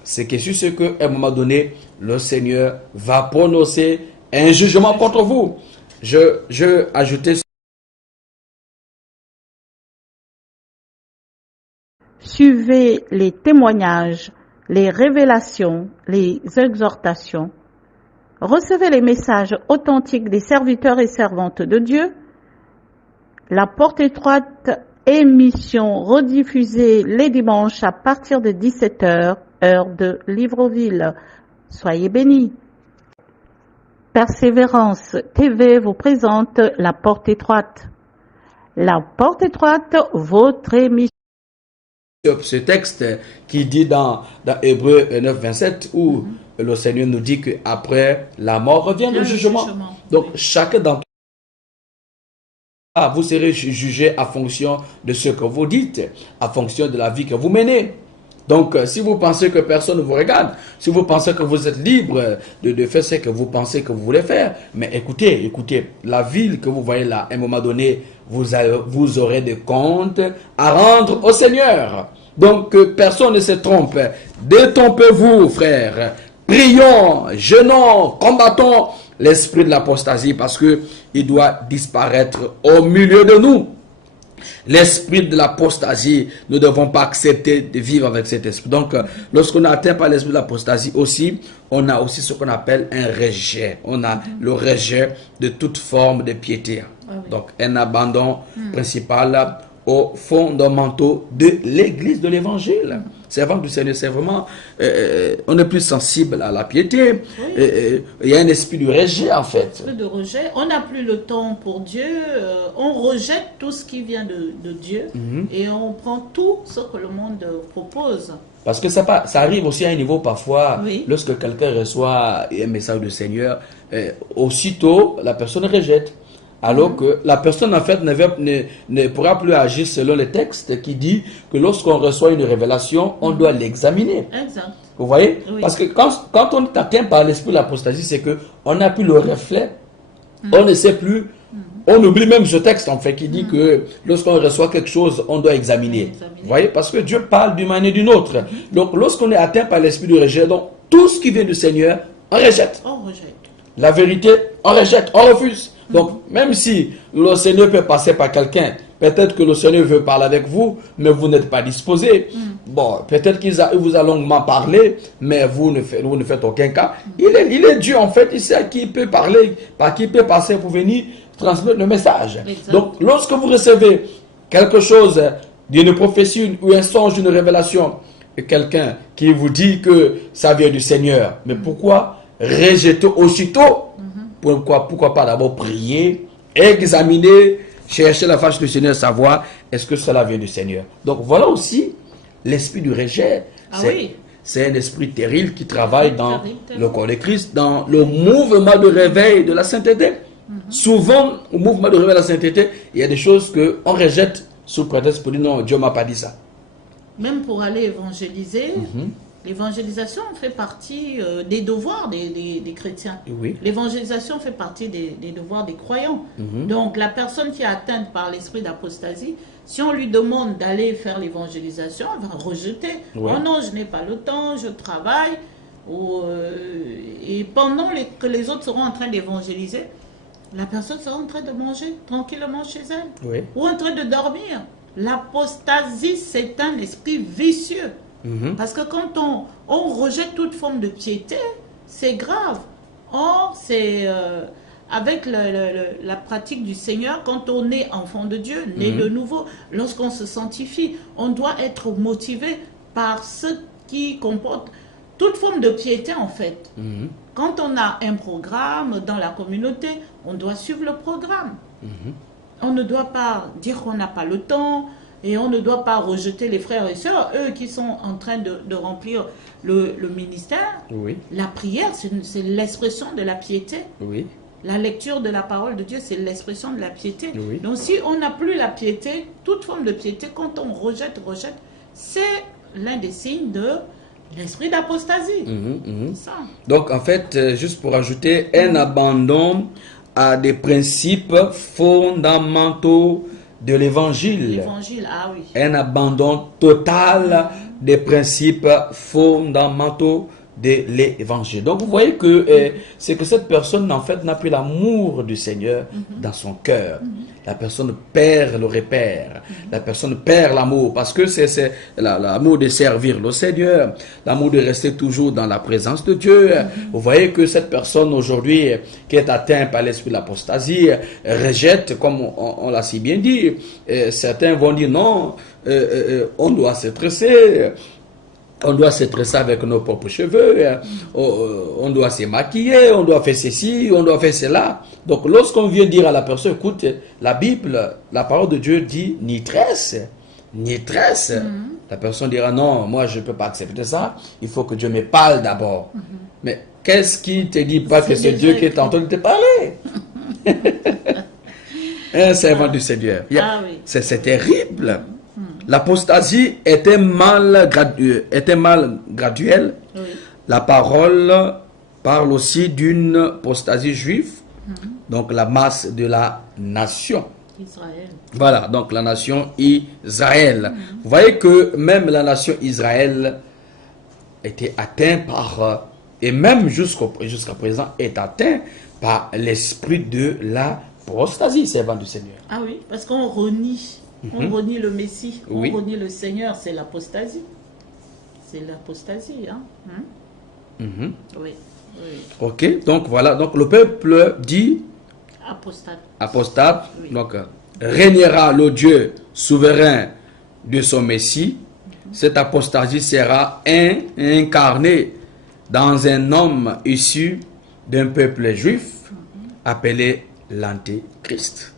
ce qui est sûr, c'est qu'à un moment donné, le Seigneur va prononcer un jugement contre vous. Je ajoutais. Suivez les témoignages, les révélations, les exhortations. Recevez les messages authentiques des serviteurs et servantes de Dieu. La Porte étroite, émission rediffusée les dimanches à partir de 17h, heure de Libreville. Soyez bénis. Persévérance TV vous présente La Porte étroite. La Porte étroite, votre émission. Ce texte qui dit dans Hébreux 9, 27, où le Seigneur nous dit qu'après la mort revient le jugement. Donc, chacun d'entre vous, vous serez jugé à fonction de ce que vous dites, à fonction de la vie que vous menez. Donc, si vous pensez que personne ne vous regarde, si vous pensez que vous êtes libre de faire ce que vous pensez que vous voulez faire, mais écoutez, la ville que vous voyez là, à un moment donné, vous aurez des comptes à rendre au Seigneur. Donc, que personne ne se trompe. Détrompez-vous, frères. Prions, jeûnons, combattons l'esprit de l'apostasie parce que il doit disparaître au milieu de nous. L'esprit de l'apostasie, nous ne devons pas accepter de vivre avec cet esprit. Donc, lorsqu'on atteint par l'esprit de l'apostasie aussi, on a aussi ce qu'on appelle un rejet. On a le rejet de toute forme de piété. Ah oui. Donc, un abandon principal aux fondamentaux de l'Église de l'Évangile. Servant du Seigneur, c'est vraiment, on est plus sensible à la piété. Oui. Il y a un esprit de rejet en fait. Esprit de rejet. On n'a plus le temps pour Dieu. On rejette tout ce qui vient de Dieu et on prend tout ce que le monde propose. Parce que ça arrive aussi à un niveau parfois, lorsque quelqu'un reçoit un message du Seigneur, aussitôt la personne rejette. Alors que la personne en fait ne pourra plus agir selon le texte qui dit que lorsqu'on reçoit une révélation, on doit l'examiner. Exact. Vous voyez? Parce que quand on est atteint par l'esprit de l'apostasie, c'est qu'on n'a plus le reflet, on ne sait plus, on oublie même ce texte en fait qui dit que lorsqu'on reçoit quelque chose, on doit examiner. Vous voyez? Parce que Dieu parle d'une manière ou d'une autre. Donc lorsqu'on est atteint par l'esprit de rejet, donc tout ce qui vient du Seigneur, on rejette. On rejette. La vérité, on rejette, on refuse. Donc, même si le Seigneur peut passer par quelqu'un, peut-être que le Seigneur veut parler avec vous, mais vous n'êtes pas disposé. Bon, peut-être qu'il vous a longuement parlé, mais vous ne faites aucun cas. Il est Dieu, en fait, il sait à qui il peut parler, par qui il peut passer pour venir transmettre le message. Exact. Donc, lorsque vous recevez quelque chose d'une prophétie ou un songe, une révélation, et quelqu'un qui vous dit que ça vient du Seigneur, mais pourquoi rejeter aussitôt? Pourquoi pas d'abord prier, examiner, chercher la face du Seigneur, savoir est-ce que cela vient du Seigneur. Donc voilà aussi l'esprit du rejet. C'est un esprit terrible qui travaille dans le corps de Christ, dans le mouvement de réveil de la sainteté. Souvent, au mouvement de réveil de la sainteté, il y a des choses qu'on rejette sous prétexte pour dire non, Dieu ne m'a pas dit ça. Même pour aller évangéliser, l'évangélisation fait partie des devoirs des chrétiens. Oui. L'évangélisation fait partie des devoirs des croyants. Donc la personne qui est atteinte par l'esprit d'apostasie, si on lui demande d'aller faire l'évangélisation, elle va rejeter. Oh non, je n'ai pas le temps, je travaille. Et pendant que les autres seront en train d'évangéliser, la personne sera en train de manger tranquillement chez elle. Ou en train de dormir. L'apostasie, c'est un esprit vicieux. Parce que quand on rejette toute forme de piété, c'est grave. Or, c'est avec la pratique du Seigneur, quand on est enfant de Dieu, né de nouveau, lorsqu'on se sanctifie, on doit être motivé par ce qui comporte toute forme de piété en fait. Quand on a un programme dans la communauté, on doit suivre le programme. On ne doit pas dire qu'on n'a pas le temps, Et on ne doit pas rejeter les frères et sœurs, eux qui sont en train de remplir le ministère. Oui. La prière, c'est l'expression de la piété. Oui. La lecture de la parole de Dieu, c'est l'expression de la piété. Oui. Donc si on n'a plus la piété, toute forme de piété, quand on rejette, c'est l'un des signes de l'esprit d'apostasie. C'est ça. Donc en fait, juste pour ajouter, un abandon à des principes fondamentaux de l'évangile. L'évangile, ah oui. Un abandon total des principes fondamentaux de l'évangile. Donc vous voyez que c'est que cette personne en fait n'a plus l'amour du Seigneur dans son cœur. La personne perd le repère. La personne perd l'amour parce que c'est l'amour de servir le Seigneur, l'amour de rester toujours dans la présence de Dieu. Vous voyez que cette personne aujourd'hui qui est atteinte par l'esprit de l'apostasie rejette, comme on l'a si bien dit. Certains vont dire non, on doit se tresser. On doit se tresser avec nos propres cheveux, on doit se maquiller, on doit faire ceci, on doit faire cela. Donc lorsqu'on vient dire à la personne, écoute, la Bible, la parole de Dieu dit ni tresse, ni tresse. La personne dira non, moi je ne peux pas accepter ça, il faut que Dieu me parle d'abord. Mais qu'est-ce qui te dit pas que c'est Dieu qui est en train de te parler? Un servant du Seigneur. C'est terrible. L'apostasie était mal graduelle. Oui. La parole parle aussi d'une apostasie juive, donc la masse de la nation. Israël. Voilà, donc la nation Israël. Vous voyez que même la nation Israël était atteinte par, et même jusqu'à présent est atteint par l'esprit de l'apostasie, servant du Seigneur. Ah oui, parce qu'on renie. On renie le Messie, on Oui. renie le Seigneur, c'est l'apostasie. C'est l'apostasie, hein? Oui, oui. Ok, donc voilà, donc le peuple dit apostate, Oui. donc régnera le Dieu souverain de son Messie. Cette apostasie sera incarnée dans un homme issu d'un peuple juif appelé l'Antéchrist.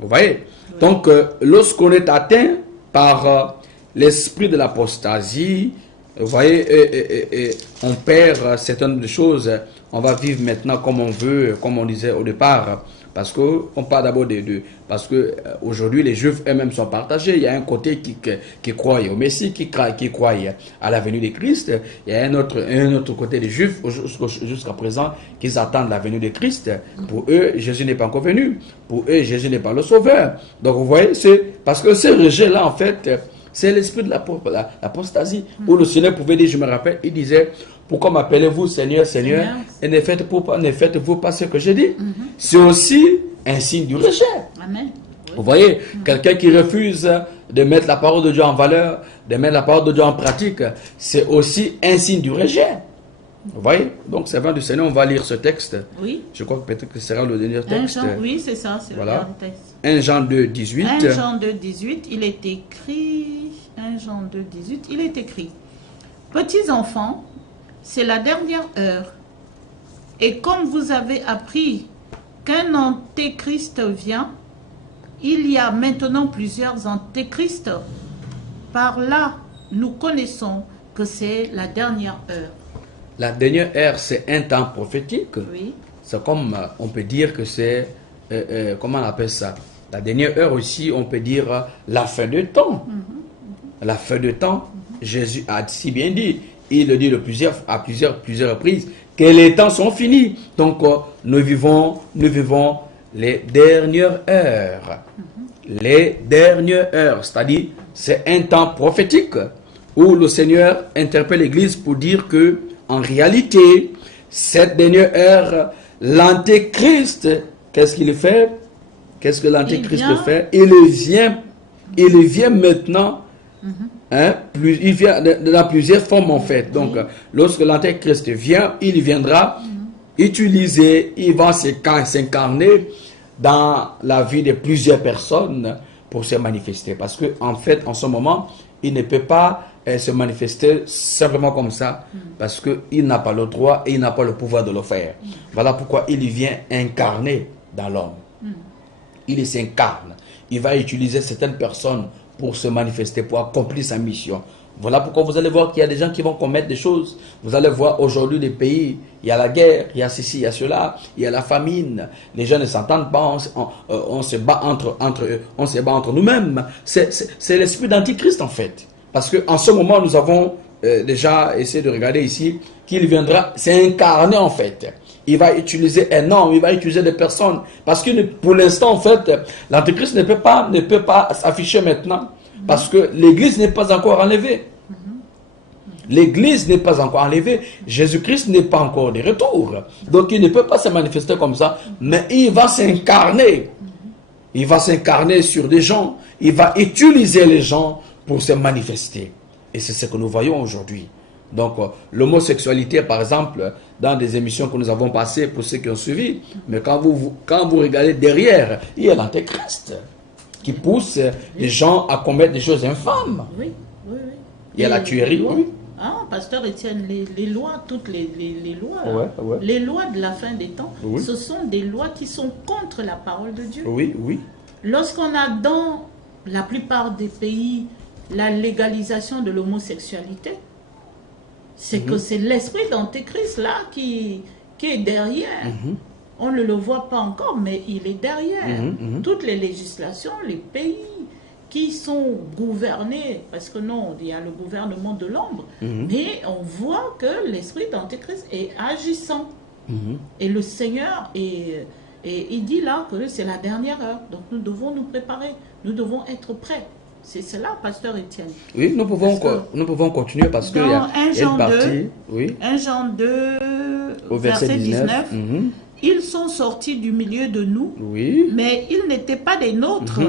Vous voyez? Donc, lorsqu'on est atteint par l'esprit de l'apostasie, vous voyez, on perd certaines choses. On va vivre maintenant comme on veut, comme on disait au départ. Parce qu'on parle d'abord parce que aujourd'hui les Juifs eux-mêmes sont partagés. Il y a un côté qui croit au Messie, qui croit à la venue de Christ. Il y a un autre côté des Juifs jusqu'à présent qui attendent la venue de Christ. Pour eux, Jésus n'est pas encore venu. Pour eux, Jésus n'est pas le Sauveur. Donc vous voyez, c'est parce que ce rejet-là, en fait, c'est l'esprit de l'apostasie. Où le Seigneur pouvait dire, je me rappelle, il disait, pourquoi m'appelez-vous Seigneur, Seigneur, et ne faites-vous pas ce que j'ai dit? C'est aussi un signe du rejet. Amen. Oui. Vous voyez, quelqu'un qui refuse de mettre la parole de Dieu en valeur, de mettre la parole de Dieu en pratique, c'est aussi un signe du rejet. Vous voyez? Donc, servant du Seigneur, on va lire ce texte. Oui. Je crois que peut-être que ce sera le dernier texte. Oui, c'est ça, c'est Voilà. le dernier texte. 1 Jean 2, 18. 1 Jean 2, 18, il est écrit, 1 Jean 2, 18, il est écrit, petits enfants, c'est la dernière heure. Et comme vous avez appris qu'un antéchrist vient, il y a maintenant plusieurs antéchrists. Par là, nous connaissons que c'est la dernière heure. La dernière heure, c'est un temps prophétique. Oui. C'est comme, on peut dire que c'est, comment on appelle ça? La dernière heure aussi, on peut dire la fin de temps. La fin de temps, Jésus a si bien dit, il le dit à plusieurs reprises, que les temps sont finis. Donc, nous vivons les dernières heures. Les dernières heures, c'est-à-dire, c'est un temps prophétique où le Seigneur interpelle l'Église pour dire que, en réalité, cette dernière heure, l'Antéchrist, qu'est-ce qu'il fait? Qu'est-ce que l'Antéchrist fait? Il vient maintenant. Il vient dans plusieurs formes en fait. Donc, lorsque l'Antéchrist vient, il viendra utiliser, il va s'incarner dans la vie de plusieurs personnes pour se manifester. Parce que en fait, en ce moment, il ne peut pas se manifester simplement comme ça, parce qu'il n'a pas le droit et il n'a pas le pouvoir de le faire. Voilà pourquoi il vient incarner dans l'homme. Il s'incarne. Il va utiliser certaines personnes pour se manifester, pour accomplir sa mission. Voilà pourquoi vous allez voir qu'il y a des gens qui vont commettre des choses. Vous allez voir aujourd'hui les pays, il y a la guerre, il y a ceci, il y a cela, il y a la famine. Les gens ne s'entendent pas, on se bat entre eux, on se bat entre nous-mêmes. C'est l'esprit d'Antichrist en fait. Parce qu'en ce moment, nous avons déjà essayé de regarder ici qu'il viendra, c'est incarné en fait. Il va utiliser un homme, il va utiliser des personnes. Parce que pour l'instant, en fait, l'Antichrist ne peut pas s'afficher maintenant. Parce que l'Église n'est pas encore enlevée. L'Église n'est pas encore enlevée. Jésus-Christ n'est pas encore de retour. Donc il ne peut pas se manifester comme ça. Mais il va s'incarner. Il va s'incarner sur des gens. Il va utiliser les gens pour se manifester. Et c'est ce que nous voyons aujourd'hui. Donc l'homosexualité, par exemple, dans des émissions que nous avons passées pour ceux qui ont suivi. Mais quand vous regardez derrière, il y a l'Antéchrist qui pousse les gens à commettre des choses infâmes. Oui. Il y a la tuerie. Oui. Ah, pasteur Étienne, les lois, toutes les lois, les lois de la fin des temps, ce sont des lois qui sont contre la parole de Dieu. Oui. Lorsqu'on a dans la plupart des pays la légalisation de l'homosexualité, c'est que c'est l'esprit d'Antéchrist là qui est derrière. On ne le voit pas encore, mais il est derrière. Toutes les législations, les pays qui sont gouvernés, parce que non, il y a le gouvernement de l'ombre, mais on voit que l'esprit d'Antéchrist est agissant. Et le Seigneur, il dit là que c'est la dernière heure. Donc nous devons nous préparer, nous devons être prêts. C'est cela, pasteur Étienne. Oui, nous pouvons continuer parce qu'il y a une partie. 1 Jean 2, au verset 19. Ils sont sortis du milieu de nous, mais ils n'étaient pas des nôtres.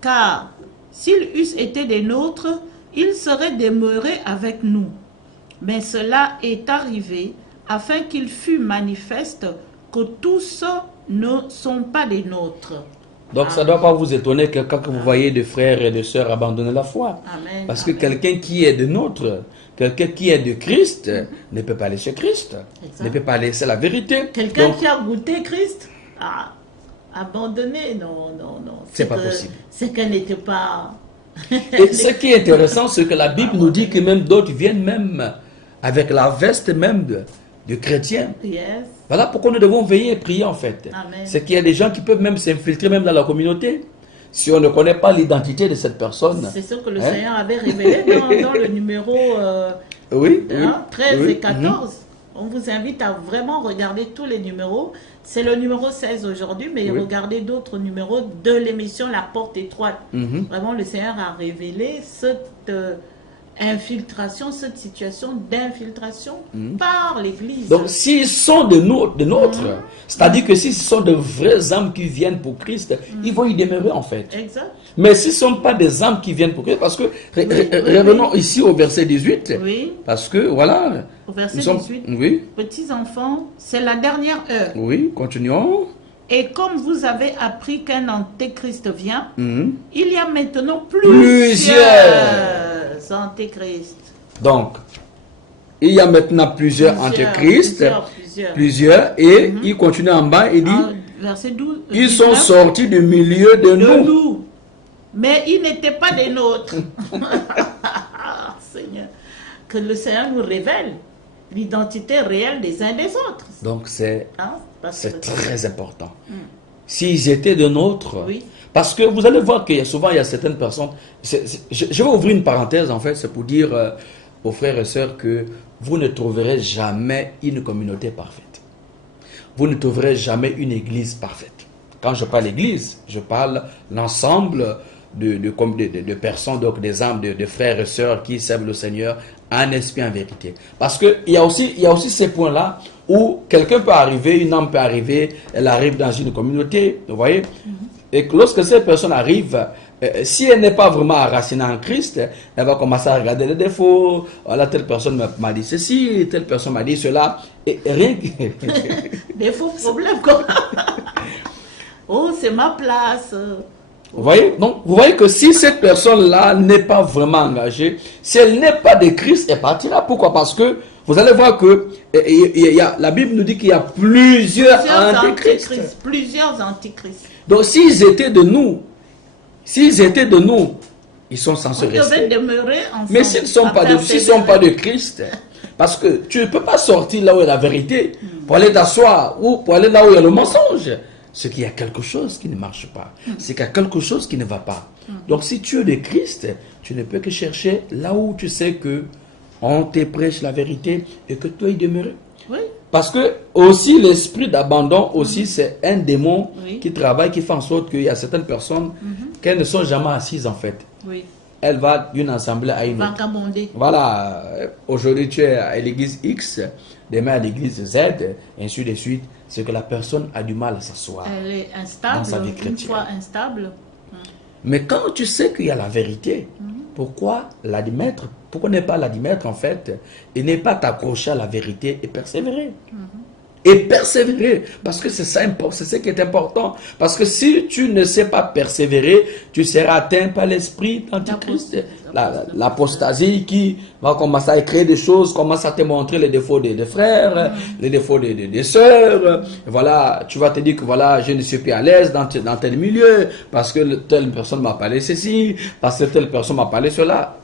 Car s'ils eussent été des nôtres, ils seraient demeurés avec nous. Mais cela est arrivé afin qu'il fût manifeste que tous ne sont pas des nôtres. Donc ça ne doit pas vous étonner que quand vous voyez des frères et des sœurs abandonner la foi. Parce que quelqu'un qui est de nôtre, quelqu'un qui est de Christ, ne peut pas laisser Christ, ne peut pas laisser la vérité. Quelqu'un qui a goûté Christ, abandonné, non. C'est pas possible. C'est qu'elle n'était pas... Et ce qui est intéressant, c'est que la Bible nous dit que même d'autres viennent même avec la veste même de chrétiens. Voilà pourquoi nous devons veiller et prier en fait. C'est qu'il y a des gens qui peuvent même s'infiltrer même dans la communauté. Si on ne connaît pas l'identité de cette personne. C'est ce que le Seigneur avait révélé dans le numéro 13 et 14. On vous invite à vraiment regarder tous les numéros. C'est le numéro 16 aujourd'hui, mais regardez d'autres numéros de l'émission La Porte Étroite. Vraiment, le Seigneur a révélé cette infiltration, cette situation d'infiltration par l'Église. Donc, s'ils sont de nôtres, c'est-à-dire que si ce sont de vraies âmes qui viennent pour Christ, ils vont y demeurer en fait. Exact. Mais ce ne sont pas des âmes qui viennent pour Christ, parce que, revenons ici au verset 18, parce que, voilà. Au verset 18, petits enfants, c'est la dernière heure. Oui, continuons. Et comme vous avez appris qu'un antéchrist vient, il y a maintenant plusieurs antéchrists. Donc, il y a maintenant plusieurs antéchrists, et il continue en bas, il dit, verset 12, ils sont sortis du milieu de nous. Mais ils n'étaient pas des nôtres. Seigneur, que le Seigneur nous révèle l'identité réelle des uns des autres. Donc c'est très important. S'ils étaient de nôtres, parce que vous allez voir qu'il y a souvent il y a certaines personnes, je vais ouvrir une parenthèse en fait, c'est pour dire aux frères et sœurs que vous ne trouverez jamais une communauté parfaite. Vous ne trouverez jamais une église parfaite. Quand je parle église, je parle l'ensemble de personnes, donc des âmes, de frères et sœurs qui servent le Seigneur en esprit, en vérité. Parce qu'il y a aussi ces points-là où quelqu'un peut arriver, une âme peut arriver, elle arrive dans une communauté, vous voyez, et que lorsque cette personne arrive, si elle n'est pas vraiment enracinée en Christ, elle va commencer à regarder les défauts. Voilà, telle personne m'a dit ceci, telle personne m'a dit cela, et rien que... Des faux problèmes, quoi. Oh, c'est ma place. Vous voyez? Donc, vous voyez que si cette personne-là n'est pas vraiment engagée, si elle n'est pas de Christ, elle partira. Pourquoi? Parce que vous allez voir que la Bible nous dit qu'il y a plusieurs antéchrists. Plusieurs antéchrists. Donc, s'ils étaient de nous, Ils sont censés On devait rester. demeurer ensemble. Mais s'ils ne sont, sont pas de Christ, parce que tu ne peux pas sortir là où il y a la vérité pour aller t'asseoir ou pour aller là où il y a le mensonge. C'est qu'il y a quelque chose qui ne marche pas. C'est qu'il y a quelque chose qui ne va pas. Donc si tu es de Christ, tu ne peux que chercher là où tu sais que on te prêche la vérité et que toi y demeurer. Oui. Parce que aussi l'esprit d'abandon aussi c'est un démon Oui. qui travaille, qui fait en sorte qu'il y a certaines personnes qu'elles ne sont jamais assises en fait. Oui. Elle va d'une assemblée à une autre. Vagabonder. Voilà, aujourd'hui tu es à l'église X, demain à l'église Z, et ainsi de suite. C'est que la personne a du mal à s'asseoir. Elle est instable. Dans sa vie Une chrétienne. fois instable. Mais quand tu sais qu'il y a la vérité, pourquoi l'admettre? Pourquoi ne pas l'admettre en fait et ne pas t'accrocher à la vérité et persévérer? Et persévérer, parce que c'est ça, c'est ce qui est important. Parce que si tu ne sais pas persévérer, tu seras atteint par l'esprit d'Antichrist. L'apostasie qui va commencer à créer des choses, commence à te montrer les défauts des frères, les défauts des sœurs. Voilà, tu vas te dire que voilà, je ne suis plus à l'aise dans tel milieu, parce que telle personne m'a parlé ceci, parce que telle personne m'a parlé cela.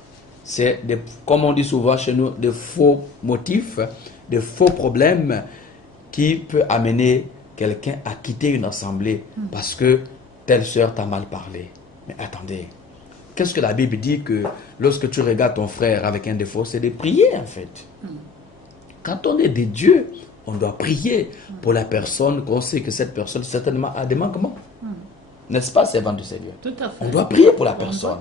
C'est, comme on dit souvent chez nous, des faux motifs, des faux problèmes qui peut amener quelqu'un à quitter une assemblée parce que telle sœur t'a mal parlé. Mais attendez, qu'est-ce que la Bible dit que lorsque tu regardes ton frère avec un défaut, c'est de prier en fait. Quand on est des dieux, on doit prier pour la personne, qu'on sait que cette personne certainement a des manquements. N'est-ce pas, servant du Seigneur? Tout à fait. On doit prier pour la personne.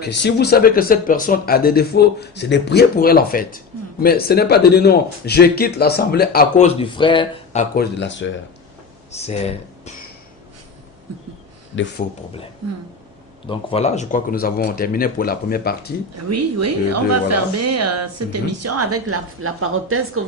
Que si vous savez que cette personne a des défauts, c'est de prier pour elle en fait. Mais ce n'est pas de dire non, je quitte l'assemblée à cause du frère, à cause de la sœur. C'est des faux problèmes. Donc voilà, je crois que nous avons terminé pour la première partie. Oui, oui, on va voilà. fermer cette émission avec la parenthèse que vous